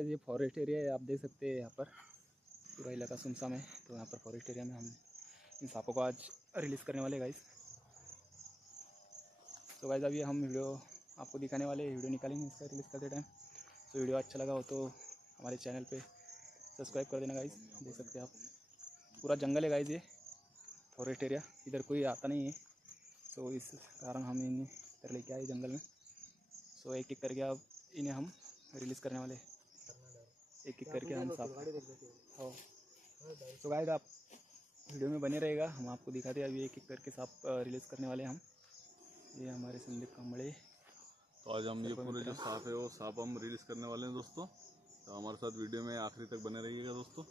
गाइस ये forest area है, आप देख सकते हैं यहाँ पर पूरा इलाका सुनसान है। तो यहाँ पर फॉरेस्ट एरिया में हम इन सांपों को आज रिलीज़ करने वाले गाइस। तो गाइस अभी हम वीडियो आपको दिखाने वाले वीडियो निकालेंगे इसका रिलीज़ करते टाइम। तो वीडियो अच्छा लगा हो तो हमारे चैनल पे सब्सक्राइब कर देना गाइस। देख सकते हैं आप पूरा जंगल है गाइस, ये फॉरेस्ट एरिया, इधर कोई आता नहीं है। सो इस कारण हम इन्हें इधर लेके आए जंगल में। सो एक एक करके अब इन्हें हम रिलीज़ करने वाले, एक एक करके हम सांप हो। तो गाइस आप वीडियो में बने रहेगा, हम आपको दिखाते हैं अभी एक एक करके सांप रिलीज़ करने वाले हम। ये हमारे संदीप कांबळे। तो आज हम ये पूरे जो सांप है वो सांप हम रिलीज़ करने वाले हैं दोस्तों। तो हमारे साथ वीडियो में आखिरी तक बने रहिएगा दोस्तों।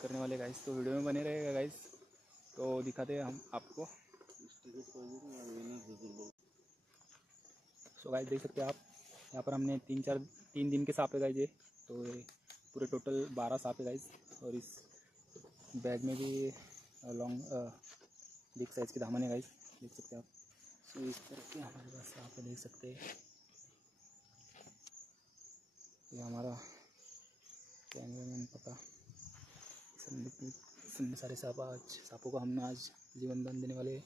करने वाले गाइस, तो वीडियो में बने रहेगा गाइस। तो दिखाते हैं हम आपको। सो गाइस देख सकते हैं आप, यहाँ पर हमने 3 दिन के सांप है गाइस ये। तो ये पूरे टोटल 12 सांप है गाइस। और इस बैग में भी लॉन्ग बिग साइज़ के दामन है गाइस, देख सकते हैं आप। सो इस तरह के हमारे पास सांप है, देख सकते हैं। ये हमारा कैमरामैन पता संदीप सारे सांपों को हम आज जीवन दान देने वाले हैं।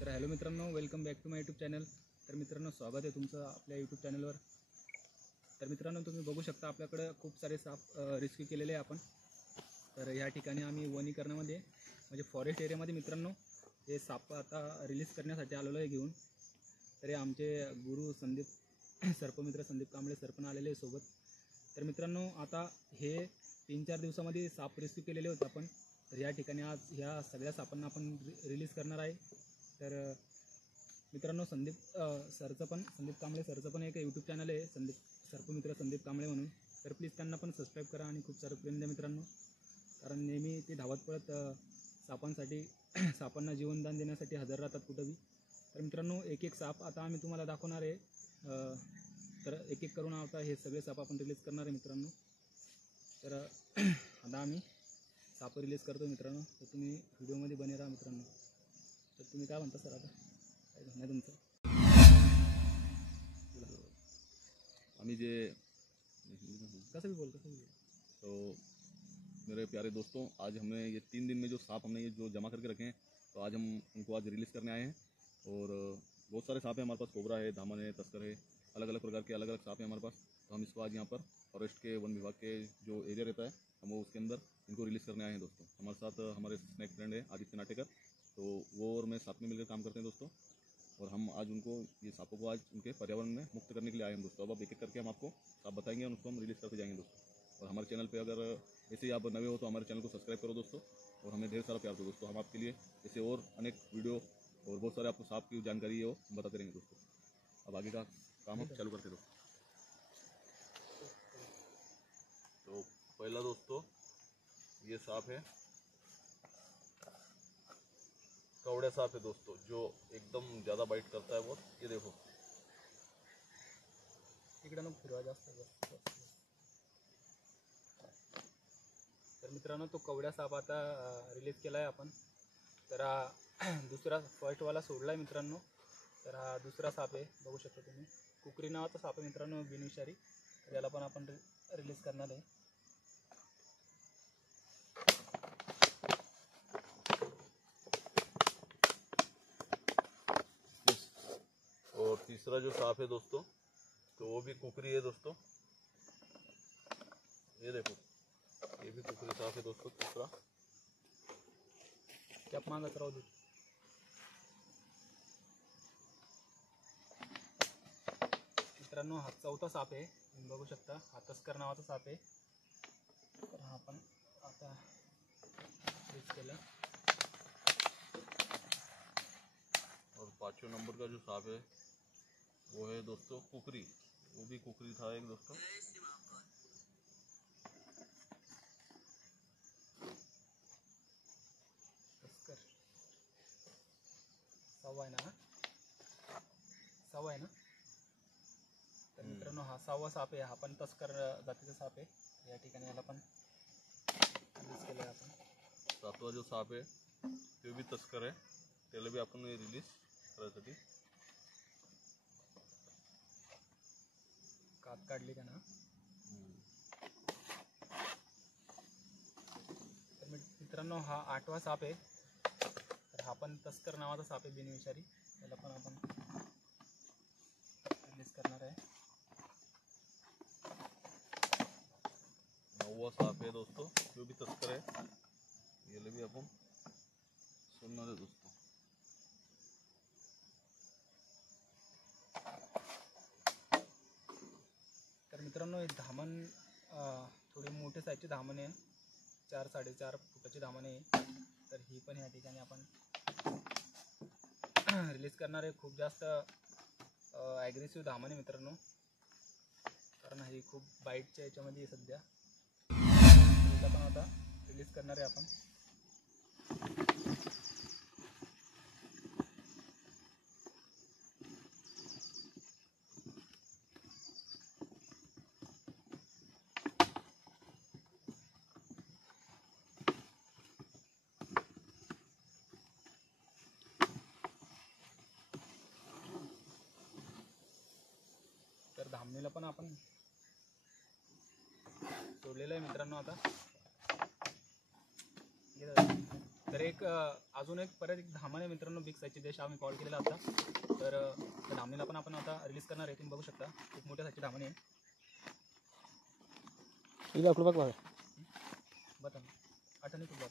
तर हॅलो मित्रांनो, welcome back to my YouTube channel. तर मित्रांनो स्वागत आहे तुमचं आपल्या यूट्यूब चॅनलवर। तर मित्रांनो तुम्ही बघू शकता आपल्याकडे खूप सारे साप रेस्क्यू केलेले आहे आपण। तर या ठिकाणी आम्ही वनीकरणामध्ये म्हणजे फॉरेस्ट एरियामध्ये मित्रांनो हे साप आता रिलीज करण्यासाठी आलेलो आहे घेऊन। तर हे आमचे गुरु संदीप सर्पमित्र संदीप कांबळे सर पण आलेले सोबत। तर मित्रांनो आता हे 3-4 दिवसामध्ये साप रेस्क्यू केलेले होते आपण। तर या ठिकाणी आज ह्या सगळ्या सापांना आपण रिलीज करणार आहे। तर मित्रांनो संदीप कांबळे सरचं पण एक यूट्यूब चॅनल आहे, संदीप सर्पमित्र संदीप कांबळे म्हणून। तर प्लीज त्यांना पण सबस्क्राईब करा आणि खूप सारं प्रेम द्या मित्रांनो, कारण नेहमी ते धावत पळत सापांना जीवनदान देण्यासाठी हजर राहतात कुठंही। तर मित्रांनो एक एक साप आता आम्ही तुम्हाला दाखवणार आहे। तर एक एक करून आता हे सगळे साप आपण रिलीज करणार आहे मित्रांनो। तर आता आम्ही साप रिलीज करतो मित्रांनो, तर तुम्ही व्हिडिओमध्ये बने राहा मित्रांनो। तर तुम्ही काय म्हणता सर, आता काय म्हणणं तुमचं? आम्ही जे कसं भी बोल। तो मेरे प्यारे दोस्तों, आज हमने ये 3 दिन में जो सांप हमने ये जो जमा करके रखे हैं, तो आज हम उनको आज रिलीज़ करने आए हैं। और बहुत सारे सांप हैं हमारे पास, कोबरा है, दामन है, तस्कर है, अलग अलग प्रकार के अलग अलग सांप हैं हमारे पास। तो हम इसको आज यहाँ पर फॉरेस्ट के वन विभाग के जो एरिया रहता है हम वो उसके अंदर इनको रिलीज़ करने आए हैं दोस्तों। हमारे साथ हमारे स्नैक फ्रेंड है आदित्य नाटेकर, तो वो और मैं साथ में मिलकर काम करते हैं दोस्तों। और हम आज उनको ये सांपों को आज उनके पर्यावरण में मुक्त करने के लिए आए हैं दोस्तों। अब एक एक करके हम आपको सांप बताएंगे और उसको हम रिलीज़ करते जाएंगे दोस्तों। और हमारे चैनल पे अगर ऐसे ही आप नए हो तो हमारे चैनल को सब्सक्राइब करो दोस्तों, और हमें ढेर सारा प्यार दो दोस्तों। हम आपके लिए ऐसे और अनेक वीडियो और बहुत सारे आपको सांप की जानकारी है वो हम बताते रहेंगे दोस्तों। अब आगे का काम हम चालू करते दोस्तों। तो पहला दोस्तों ये सांप है, कवड़ा सांप है दोस्तों, जो एकदम ज़्यादा बाइट करता है वो। ये देखो इकडे नको फिरवा जास्त। तर मित्रांनो तो कवड्या साप आता रिलीज केला आहे आपण। तर हा दुसरा फर्स्टवाला सोडला आहे मित्रांनो। तर हा दुसरा साप आहे, बघू शकता तुम्ही, कुकरी नावाचा साप आहे मित्रांनो, बिनविषारी। तर याला पण आपण रिलीज करणार आहे। और तीसरा जो सांप है दोस्तों, तो वो भी कुकरी है दोस्तों। ये देखो ये भी कुकरी सांप है दोस्तों, तीसरा। कॅप मागत राहू दे। मित्रांनो हा चौथा साप आहे, तुम्ही बघू शकता, हा तस्कर नावाचा साप आहे। तर हा पण आता रिलीज केला। और 5वें नंबर का जो सांप है वो है दोस्तों कुकरी, वो भी कुकरी था एक दोस्तों। तस्कर सहावा आहे ना। तर मित्रांनो हा 6वा साप आहे, हा पण तस्कर जातीचा साप आहे। या ठिकाणी याला पण रिलीज केलं आहे आपण। सातवा जो साप आहे ते बी तस्कर आहे, त्याला बी आपण रिलीज करायसाठी कात काढली त्यानं. तर मित्रांनो हा 8वा साप आहे. तर हा पण तस्कर नावाचा साप आहे बिनविषारी, त्याला पण आपण रिलीज करणार आहे. 9वा साप आहे दोस्तों, तो भी तस्कर है, याला भी आपण सोडणार आहे दोस्तों. तर मित्रांनो हे धामण थोडी मोठी साईजची धामण आहे, 4-4.5 फुटाची धामण आहे. तर ही पण या ठिकाणी आपण रिलीज करणार आहे. खूप जास्त ॲग्रेसिव्ह धामण आहे मित्रांनो, कारण ही खूप बाईटच्या याच्यामध्ये आहे सध्या. हिला पण आता रिलीज करणार आहे आपण. तर धामणीला पण आपण सोडलेलं आहे मित्रांनो आता. तर अजून एक परत एक धामण आहे मित्रांनो, बिग साईजची, देश आम्ही कॉल केलेला आता. तर त्या धामणीला पण आपण आता रिलीज करणार आहे. तुम्ही बघू शकता खूप मोठ्या साईजची धामण आहे. बघा आठवणी खूप बघ.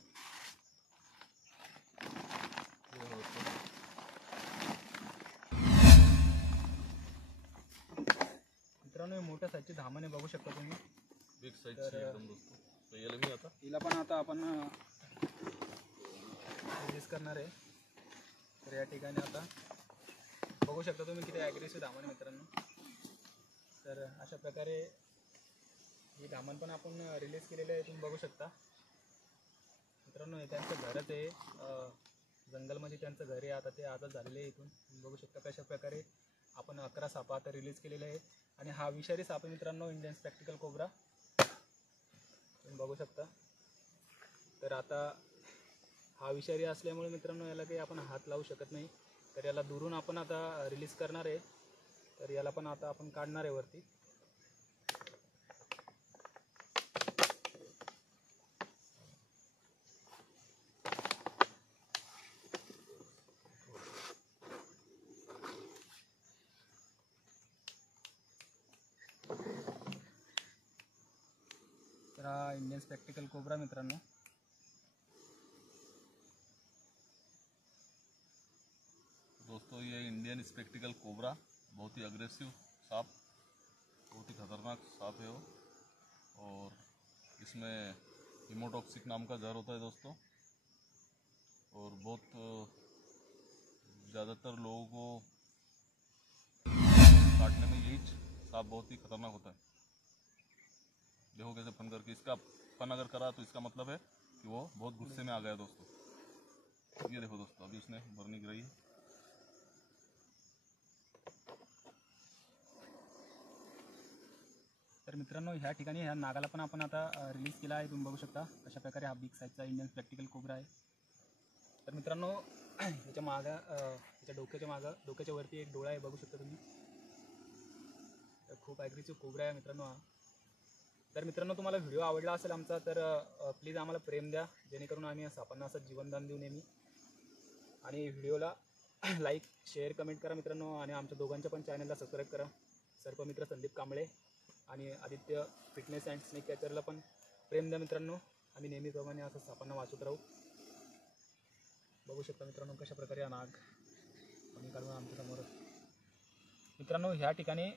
मित्रांनो मोठ्या साईजची धामण आहे, बघू शकता तुम्ही, बिग साईज एकदम दोस्तों. तर याला मी आता हिला पण आता आपण रिलीज करणार आहे. तर या ठिकाणी आता बघू शकता तुम्ही किती ॲग्रेसिव्ह धामण आहे मित्रांनो. तर अशा प्रकारे ही धामण पण आपण रिलीज केलेली आहे, तुम्ही बघू शकता मित्रांनो. हे त्यांचं घरच आहे, जंगलमध्ये त्यांचं घर आहे. आता ते आजाद झालेले आहे. इथून तुम्ही बघू शकता कशा प्रकारे आपण 11 साप आता रिलीज केलेले आहे. आणि हा विषारी साप आहे मित्रांनो, इंडियन स्पेक्टिकल कोब्रा, तुम्ही बघू शकता. तर आता हा विषारी असल्यामुळे मित्रांनो याला काही आपण हात लावू शकत नाही. तर याला दुरून आपण आता रिलीज करणार आहे. तर याला पण आता आपण काढणार आहे वरती. तर हा इंडियन स्पेक्टिकल कोब्रा मित्रांनो. दोस्तों ये इंडियन स्पेक्टिकल कोबरा बहुत ही अग्रेसिव सांप, बहुत ही खतरनाक सांप है वो. और इसमें हीमोटॉक्सिक नाम का जहर होता है दोस्तों. और बहुत ज़्यादातर लोगों को काटने में यही सांप बहुत ही खतरनाक होता है. देखो कैसे फन करके, इसका फन अगर करा तो इसका मतलब है कि वो बहुत गुस्से में आ गया दोस्तों. ये देखो दोस्तों, अभी उसने बर्नी गिराई है. तर मित्रांनो ह्या ठिकाणी ह्या नागाला पण आपण आता रिलीज केला आहे. तुम्ही बघू शकता अशा प्रकारे हा बिग साईजचा इंडियन स्पेक्टिकल कोब्रा आहे. तर मित्रांनो ह्याच्या मागं ह्याच्या डोक्याच्या वरती एक डोळा आहे, बघू शकता तुम्ही. तर खूप ॲग्रेसिव्ह कोब्रा आहे मित्रांनो हा. तर मित्रांनो तुम्हाला व्हिडिओ आवडला असेल आमचा, तर प्लीज आम्हाला प्रेम द्या, जेणेकरून आम्ही सापांना असं जीवनदान देऊ नेहमी. आणि व्हिडिओला लाईक शेअर कमेंट करा मित्रांनो. आणि आमच्या दोघांच्या पण चॅनलला सबस्क्राईब करा. सर्पमित्र संदीप कांबळे आणि आदित्य फिटनेस अँड स्नेक कॅचरला पण प्रेम द्या मित्रांनो. आम्ही नेहमीप्रमाणे असं सापांना वाचवत राहू. बघू शकता मित्रांनो कशा प्रकारे हा नाग पाणी काढून आमच्या समोर. मित्रांनो ह्या ठिकाणी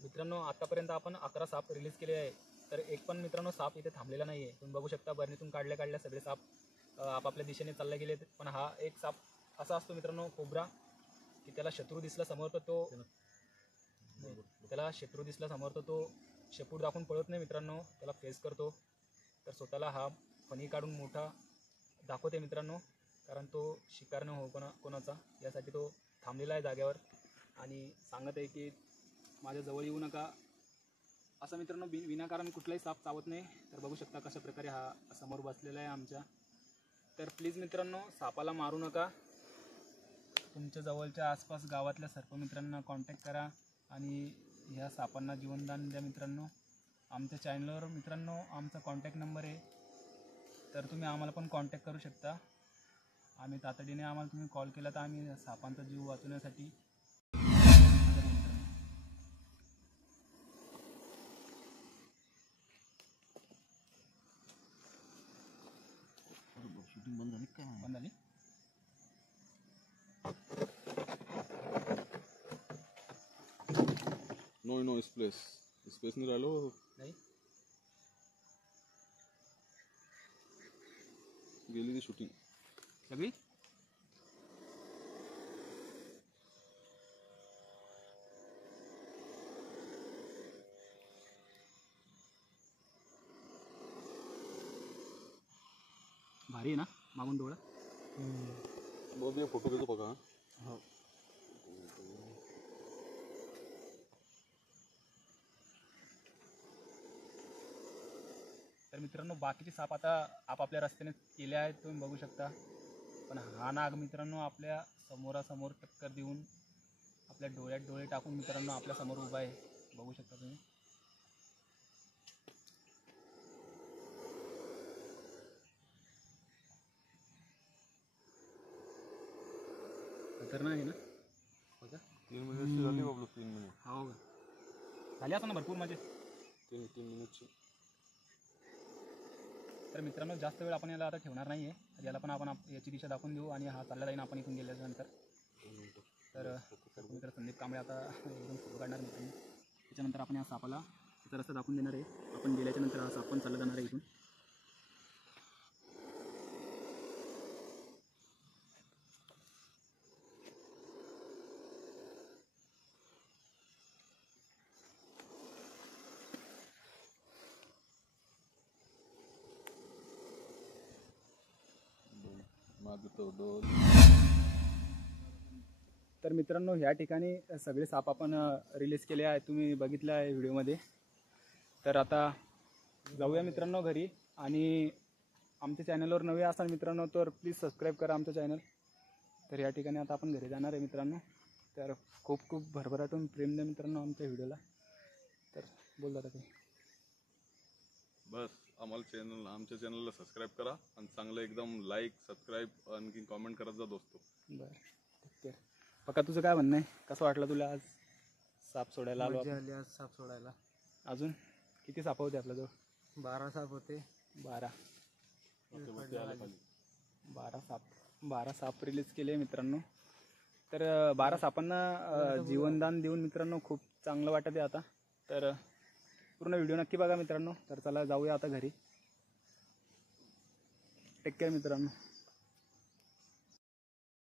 मित्रांनो आतापर्यंत आपण 11 साप रिलीज केले आहे. तर एक पण मित्रांनो साप इथे थांबलेला नाही आहे. तुम्ही बघू शकता बर्नीतून काढल्या सगळे साप आपापल्या दिशेने चालले गेले. पण हा एक साप असा असतो मित्रांनो कोब्रा, की त्याला शत्रू दिसला समोर तर तो शेपूट दाखवून पळत नाही मित्रांनो, त्याला फेस करतो. तर स्वतःला हा फणी काढून मोठा दाखवते मित्रांनो, कारण तो शिकार न हो कोणाचा यासाठी तो थांबलेला आहे जागेवर आणि सांगत आहे की माझ्या जवळ येऊ नका, असं मित्रांनो विनाकारण कुठलाही साप चावत नाही. तर बघू शकता कशा प्रकारे हा समोर बसलेला आहे आमच्या. तर प्लीज मित्रांनो सापाला मारू नका. तुमच्या जवळच्या आसपास गावातल्या सर्प मित्रांना कॉन्टॅक्ट करा आणि ह्या सापांना जीवनदान द्या मित्रांनो. आमच्या चॅनलवर मित्रांनो आमचा कॉन्टॅक्ट नंबर आहे, तर तुम्ही आम्हाला पण कॉन्टॅक्ट करू शकता. आम्ही तातडीने आम्हाला तुम्ही कॉल केला तर आम्ही सापांचा जीव वाचवण्यासाठी हजर आहे मित्रांनो. शूटिंग बंद झाली काय? बंद झाली. नो स्पेस नाही राहिलो. नाही गेली ती शूटिंग सगळी. भारी आहे ना मागून डोळा. बहुत ये फोटो घेतो बघा. हो तर मित्रांनो बाकीचे साप आता आपापल्या रस्त्याने केले आहेत, तुम्ही बघू शकता. पण हा नाग मित्रांनो आपल्या समोरासमोर टक्कर देऊन आपल्या डोळ्यात डोळे टाकून मित्रांनो आपल्या समोर उभा आहे. बघू शकता तुम्ही. खतरनाक आहे ना. बघा 3 मिनिटची झाली बाबलो. 3 मिनिट हो का झाली असं ना भरपूर माझे. 3 मिनिटची. तर मित्रांनो जास्त वेळ आपण याला आता ठेवणार नाही आहे. तर याला पण आपण याची दिशा दाखवून देऊ आणि हा चालला जाईन आपण इथून गेल्यानंतर. तर मित्र संदीप कांबळे आता एकदम फोटो काढणार मित्रांनो. त्याच्यानंतर आपण या सापाला त्याचा रस्ता दाखवून देणार आहे. आपण गेल्याच्यानंतर हा साप पण चालला जाणार आहे इथून. तर मित्रांनो ह्या ठिकाणी सगळे साप आपण रिलीज केले आहे, तुम्ही बघितलं आहे व्हिडिओमध्ये. तर आता जाऊया मित्रांनो घरी. आणि आमच्या चॅनलवर नवे असाल मित्रांनो तर प्लीज सबस्क्राईब करा आमचं चॅनल. तर या ठिकाणी आता आपण घरी जाणार आहे मित्रांनो. तर खूप खूप भरभराटून प्रेम द्या मित्रांनो आमच्या व्हिडिओला. तर बोल दादा काही. बस आमच्या चॅनलला सबस्क्राईब करा आणि चांगलं एकदम लाईक सबस्क्राईब आणखी कॉमेंट करत जा दोस्तो. बरं ठीक आहे. पक्का तुझं काय म्हणणं आहे, कसं वाटलं तुला आज साप सोडायला आलो आपण? आली आज साप सोडायला. अजून किती साप होते आपल्याजवळ? 12 साप होते. 12 साप रिलीज केले मित्रांनो. तर 12 सापांना जीवनदान देऊन मित्रांनो खूप चांगलं वाटत आहे आता. तर पूर्ण व्हिडिओ नक्की बघा मित्रांनो. तर चला जाऊया आता घरी. टेक केअर मित्रांनो.